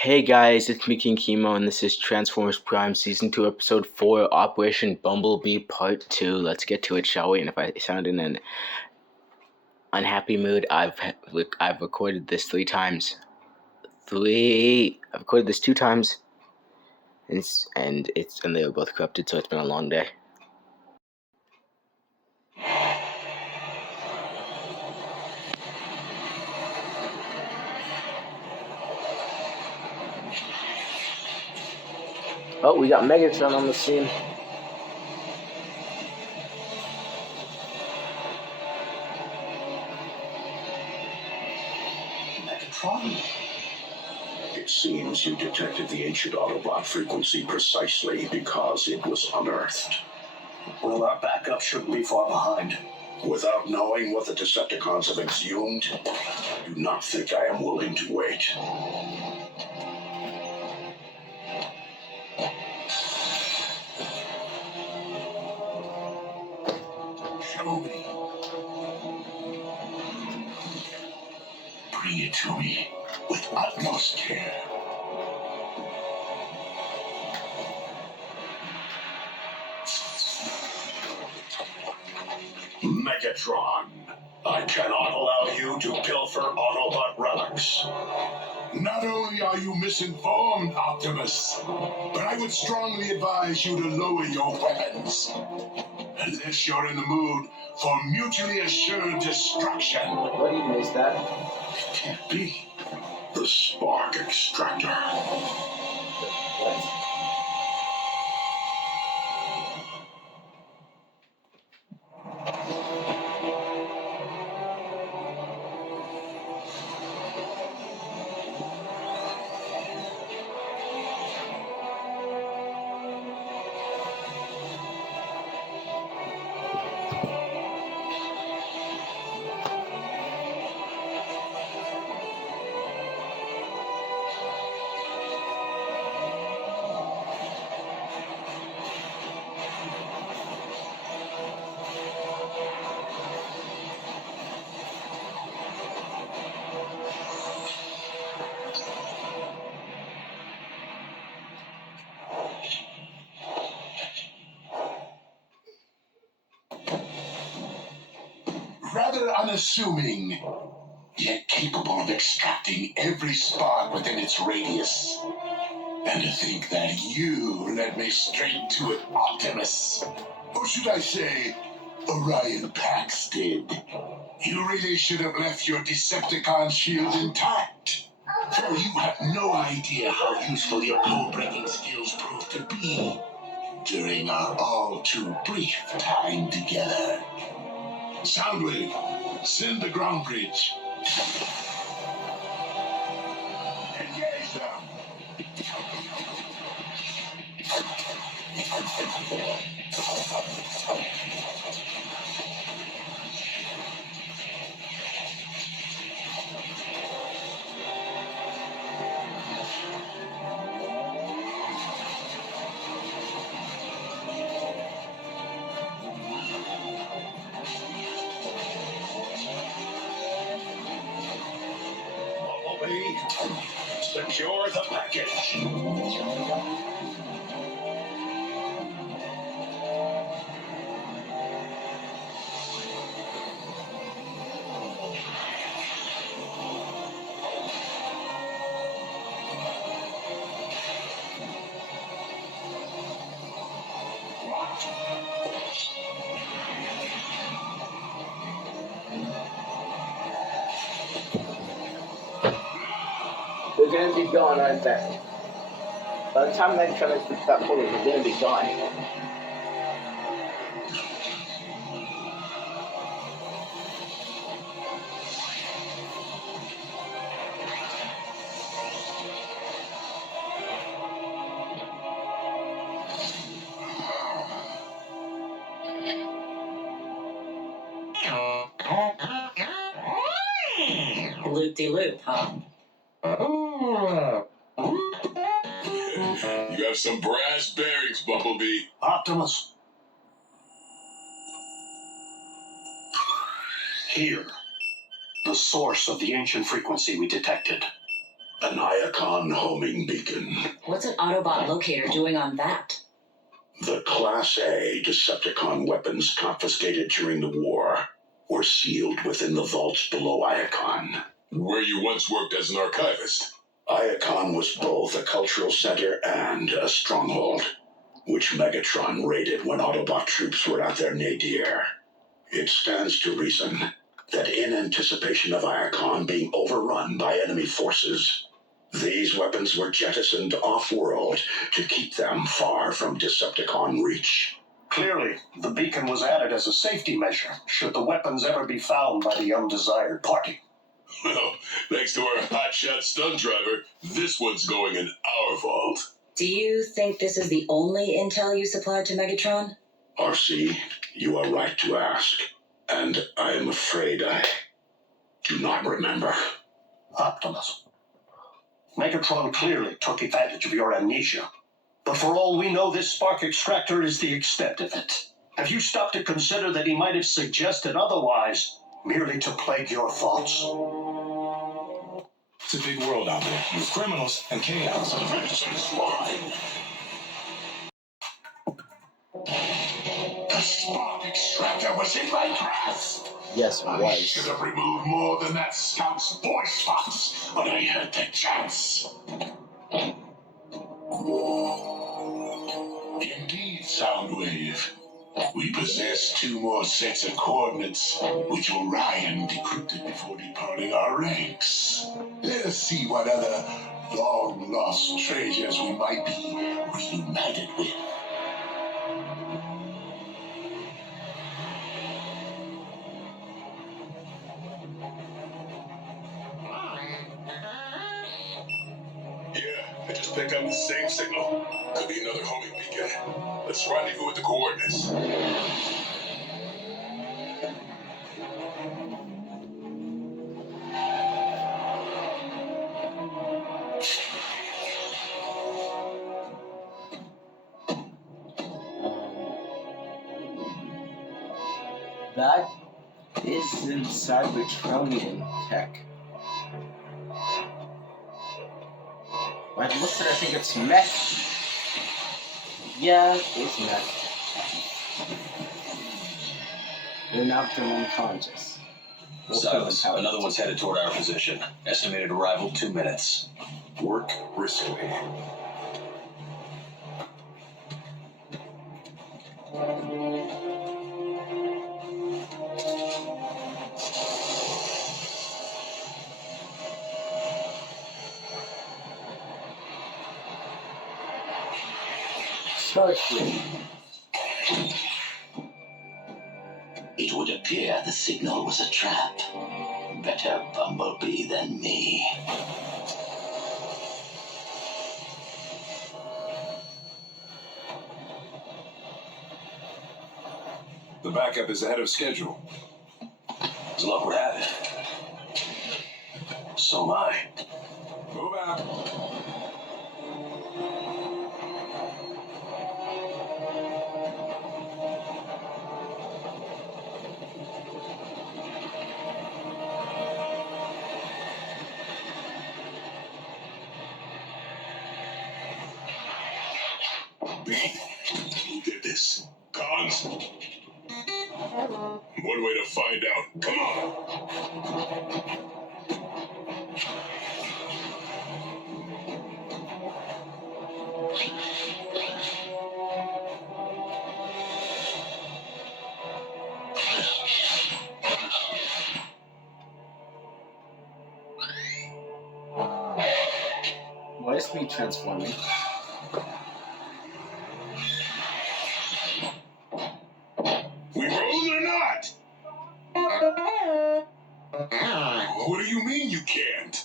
Hey guys, it's me King Chemo, and this is Transformers Prime Season 2, Episode 4, Operation Bumblebee Part 2. Let's get to it, shall we? And if I sound in an unhappy mood, I've recorded this 3 times. I've recorded this 2 times, and they were both corrupted, so it's been a long day. Oh, we got Megatron on the scene. Megatron? It seems you detected the ancient Autobot frequency precisely because it was unearthed. Well, our backup shouldn't be far behind. Without knowing what the Decepticons have exhumed, I do not think I am willing to wait. Show me. Bring it to me with utmost care. Megatron, I cannot allow you to pilfer Autobot relics. Not only are you misinformed, Optimus, but I would strongly advise you to lower your weapons. Unless you're in the mood for mutually assured destruction. What even is that? It can't be. The spark extractor. Rather unassuming, yet capable of extracting every spark within its radius. And to think that you led me straight to it, Optimus. Or should I say, Orion Pax did. You really should have left your Decepticon shield intact. For you have no idea how useful your code-breaking skills proved to be during our all too brief time together. Soundwave, send the ground bridge. Engage them. Bumblebee, secure the package. They're gonna be gone, aren't they? By the time Megatron is that fully, they're gonna be gone. Loop-de-loop, huh? You have some brass bearings, Bumblebee. Optimus. Here. The source of the ancient frequency we detected. An Iacon homing beacon. What's an Autobot locator doing on that? The Class A Decepticon weapons confiscated during the war were sealed within the vaults below Iacon. Where you once worked as an archivist. Iacon was both a cultural center and a stronghold, which Megatron raided when Autobot troops were at their nadir. It stands to reason that in anticipation of Iacon being overrun by enemy forces, these weapons were jettisoned off-world to keep them far from Decepticon reach. Clearly, the beacon was added as a safety measure, should the weapons ever be found by the undesired party. Well, thanks to our hotshot stunt driver, this one's going in our vault. Do you think this is the only intel you supplied to Megatron? RC, you are right to ask, and I am afraid I do not remember. Optimus. Megatron clearly took advantage of your amnesia. But for all we know, this spark extractor is the extent of it. Have you stopped to consider that he might have suggested otherwise, merely to plague your thoughts? It's a big world out there, with criminals and chaos. The spark extractor was in my grasp. Yes, it I should was. have removed more than that scout's voice spots when I had the chance. Indeed, Soundwave. We possess 2 more sets of coordinates, which Orion decrypted before departing our ranks. Let us see what other long-lost treasures we might be reunited with. Yeah, I just picked up the same signal. Could be another homing beacon. Let's rendezvous with the coordinates. That is in Cybertronian tech. When I looked at it, I think it's mech. Yeah, it's mech. They're knocked them unconscious. Silence. Another one's headed toward our position. Estimated arrival 2 minutes. Work briskly. Starfleet. It would appear the signal was a trap. Better bumblebee than me. The backup is ahead of schedule. As luck would have it. So am I. Move out. Who did this? Cons? One way to find out. Come on! Why is me transforming? We rolling or not? What do you mean you can't?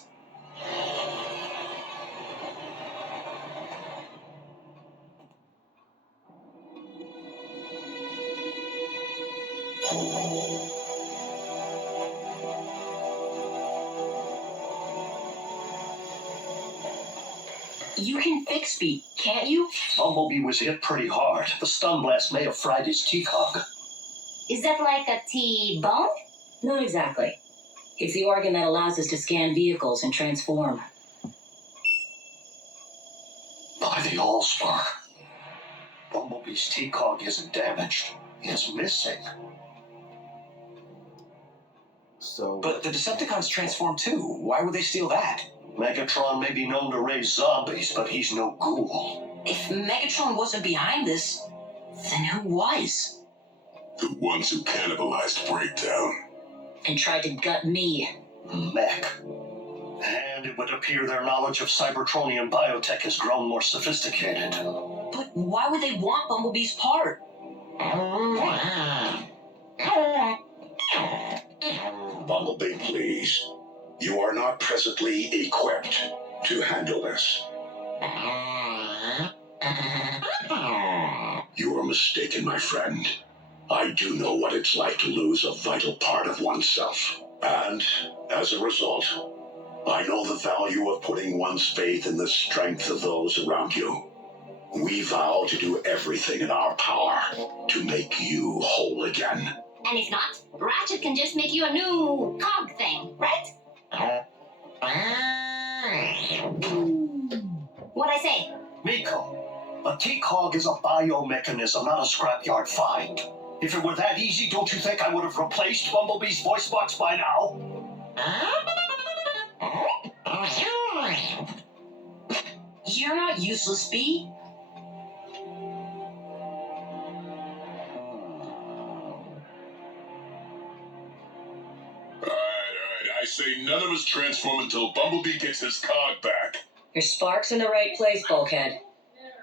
You can fix me, can't you? Bumblebee was hit pretty hard. The stun blast may have fried his T-cog. Is that like a T-bone? Not exactly. It's the organ that allows us to scan vehicles and transform. They all spark. Bumblebee's T-Cog isn't damaged. It's missing. So, But the Decepticons transform too. Why would they steal that? Megatron may be known to raise zombies, but he's no ghoul. If Megatron wasn't behind this, then who was? The ones who cannibalized Breakdown. And tried to gut me. Mech. And it would appear their knowledge of Cybertronian biotech has grown more sophisticated. But why would they want Bumblebee's part? Bumblebee, please. You are not presently equipped to handle this. You are mistaken, my friend. I do know what it's like to lose a vital part of oneself. And, as a result, I know the value of putting one's faith in the strength of those around you. We vow to do everything in our power to make you whole again. And if not, Ratchet can just make you a new cog thing, right? What'd I say? Miko, a T-Cog is a biomechanism, not a scrapyard find. If it were that easy, don't you think I would have replaced Bumblebee's voice box by now? You're not useless, Bee. Alright. I say none of us transform until Bumblebee gets his cog back. Your spark's in the right place, Bulkhead.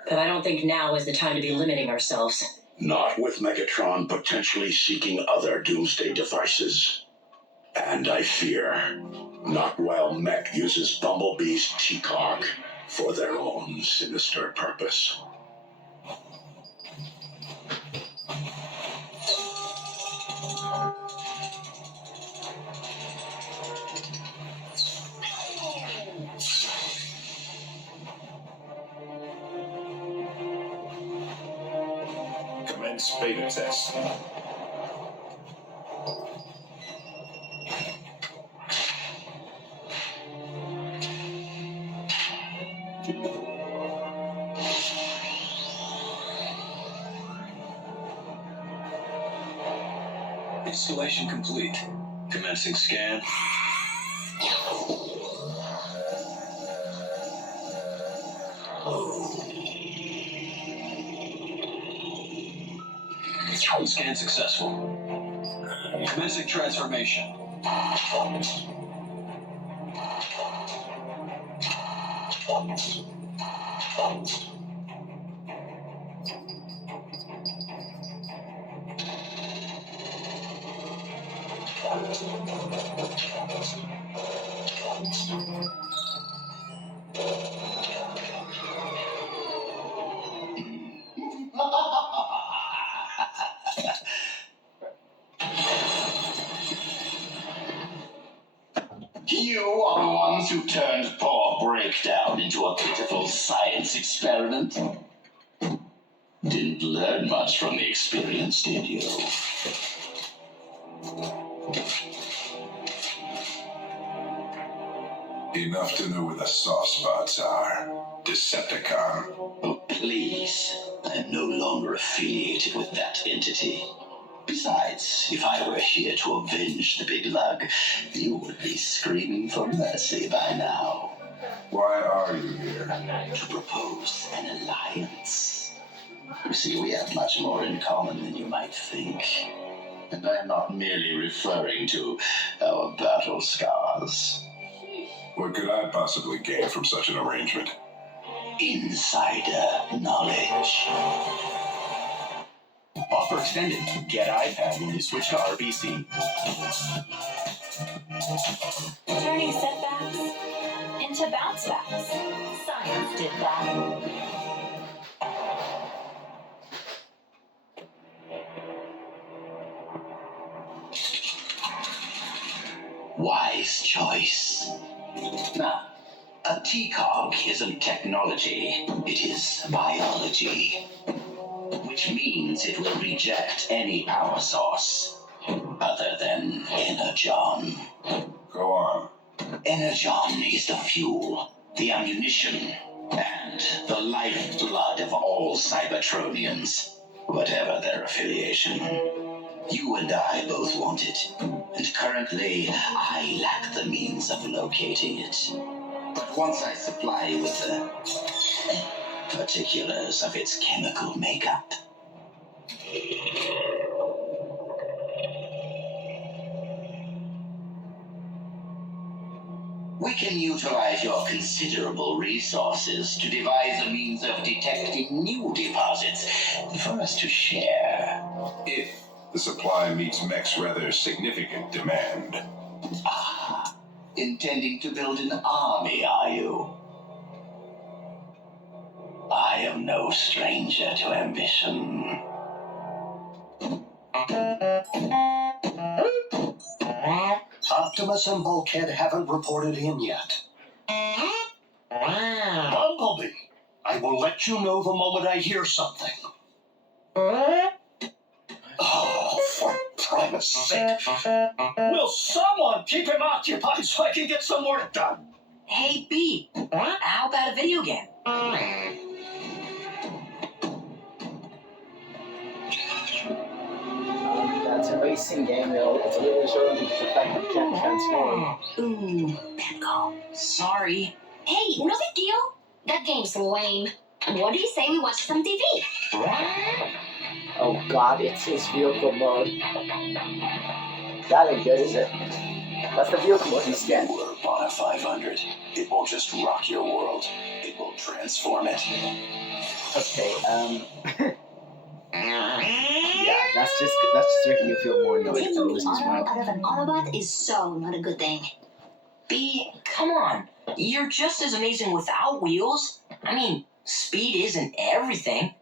But I don't think now is the time to be limiting ourselves. Not with Megatron potentially seeking other doomsday devices. And I fear, not while Mech uses Bumblebee's T-Cog for their own sinister purpose. Commence beta test. Installation complete. Commencing scan. Scan successful. Commencing transformation. You are the ones who turned poor Breakdown into a pitiful science experiment. Didn't learn much from the experience, did you? Enough to know where the soft spots are, Decepticon. Oh, please. I am no longer affiliated with that entity. Besides, if I were here to avenge the big lug, you would be screaming for mercy by now. Why are you here? To propose an alliance. You see, we have much more in common than you might think. And I am not merely referring to our battle scars. What could I possibly gain from such an arrangement? Insider knowledge. Offer extended. Get iPad when you switch to RBC. Turning setbacks into bounce backs. Science did that. Wise choice. Now, a T-Cog isn't technology, it is biology. Which means it will reject any power source other than Energon. Go on. Energon is the fuel, the ammunition, and the lifeblood of all Cybertronians, whatever their affiliation. You and I both want it, and currently I lack the means of locating it. But once I supply you with the particulars of its chemical makeup, we can utilize your considerable resources to devise a means of detecting new deposits for us to share. If the supply meets Mech's rather significant demand. Ah, intending to build an army, are you? I am no stranger to ambition. Optimus and Bulkhead haven't reported in yet. Bumblebee, I will let you know the moment I hear something. Oh, for Primus' sake. Will someone keep him occupied so I can get some work done? Hey, B, how about a video game? That's a racing game, though. It's really showing the effect of Jet Transform. Ooh, bad call. Sorry. Hey, no big deal. That game's lame. What do you say we watch some TV? Oh god, it's his vehicle mode. That ain't good, is it? That's the vehicle mode he's scared. You were on a 500. It won't just rock your world. It will transform it. Okay, yeah, that's just making you feel more annoyed Taking to the lose his auto mind. out of an Autobot is so not a good thing. B, come on. You're just as amazing without wheels. I mean, speed isn't everything.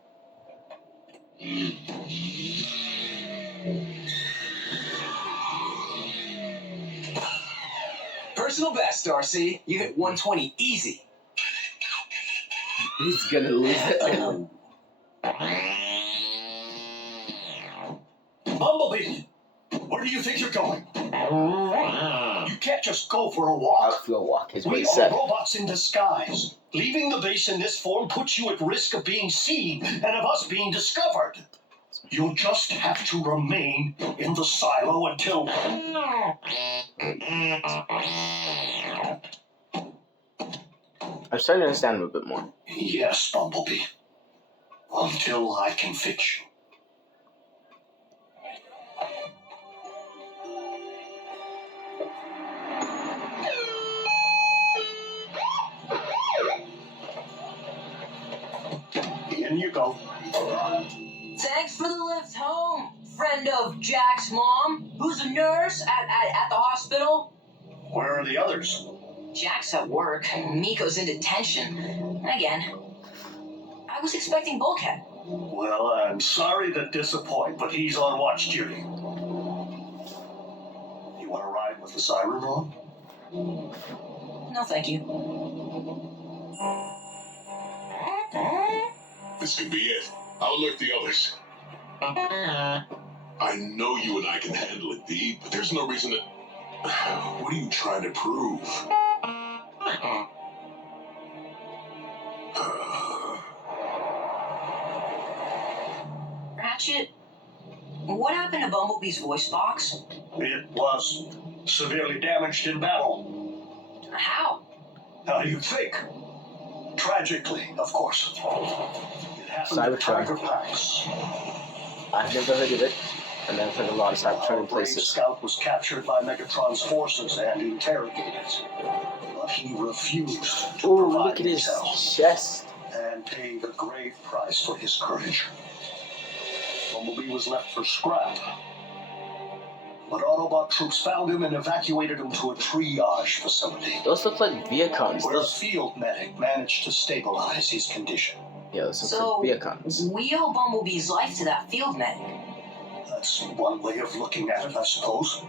Personal best, Darcy. You hit 120 easy. He's gonna lose it. Bumblebee, where do you think you're going? You can't just go for a walk. Outfield walk is what We he are said. robots in disguise. Leaving the base in this form puts you at risk of being seen and of us being discovered. You'll just have to remain in the silo until... I'm starting to understand him a bit more. Yes, Bumblebee. Until I can fix you. In you go. Thanks for the lift home, friend of Jack's mom, who's a nurse at the hospital. Where are the others? Jack's at work, Miko's in detention. Again. I was expecting Bulkhead. Well, I'm sorry to disappoint, but he's on watch duty. You want to ride with the siren on? No, thank you. this could be it. I'll alert the others. I know you and I can handle it, V, but there's no reason to... What are you trying to prove? Ratchet, what happened to Bumblebee's voice box? It was severely damaged in battle. How? How do you think? Tragically, of course. It happened at Cybertron. Tiger Pax. I've never heard of it, and I've heard a lot of Cybertron in Our brave places. scout was captured by Megatron's forces and interrogated. But he refused to Ooh, provide look at his himself chest. and paid a grave price for his courage. Bumblebee was left for scrap. But Autobot troops found him and evacuated him to a triage facility, Those look like Viacons. where a Those, field medic managed to stabilize his condition. yeah, those look So, like Viacons. we owe Bumblebee's life to that field medic. That's one way of looking at it, I suppose.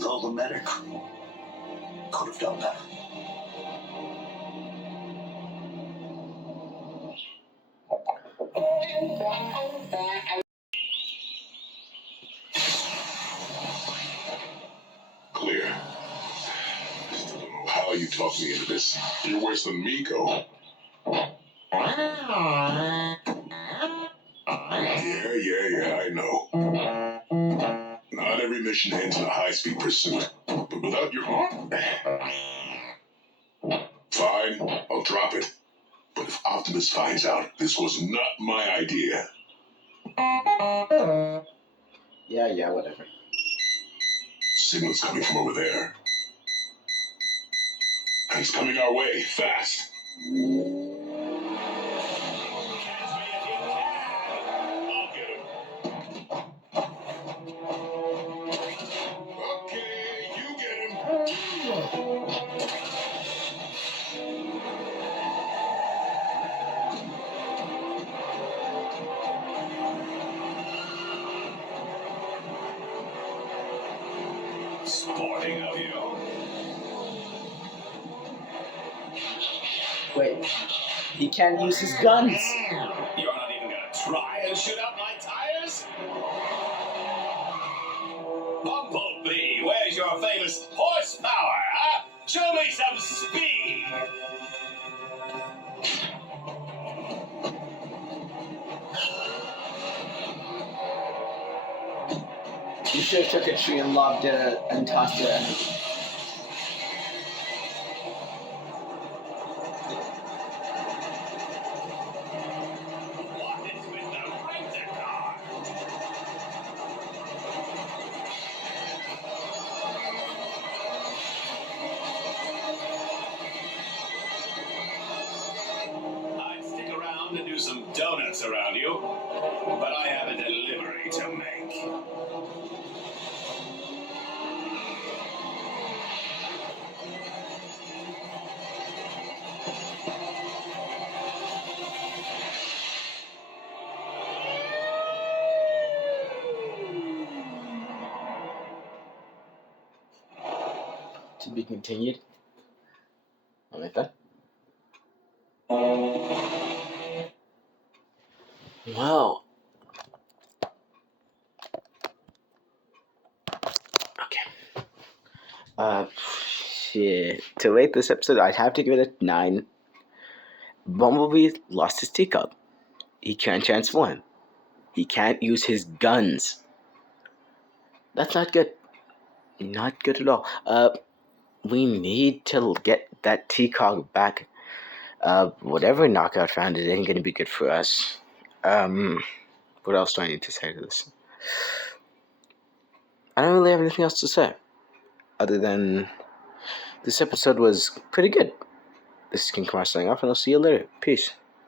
Though the medic could have done better. Clear. I still don't know how you talked me into this. You're worse than Miko. Yeah, I know. Not every mission ends in a high-speed pursuit. But without your... Fine, I'll drop it. But if Optimus finds out this was not my idea... Yeah, whatever. Signal's coming from over there. And it's coming our way, fast. I'll get him. Okay, you get him. Sporting of you. Wait, he can't use his guns. You're not even gonna try and shoot out my tires? Bumblebee, where's your famous horsepower, huh? Show me some speed! You should have took a tree and lobbed it and tossed it at him. What is with the rent-a-car? I'd stick around and do some donuts around you, but I have a delivery to make. To be continued. Like that. Wow. Okay. Shit. To rate this episode, I'd have to give it a 9. Bumblebee lost his teacup. He can't transform. He can't use his guns. That's not good. Not good at all. We need to get that T-Cog back. Whatever knockout found it ain't gonna be good for us. What else do I need to say to this? I don't really have anything else to say. Other than this episode was pretty good. This is King Kumar signing off, and I'll see you later. Peace.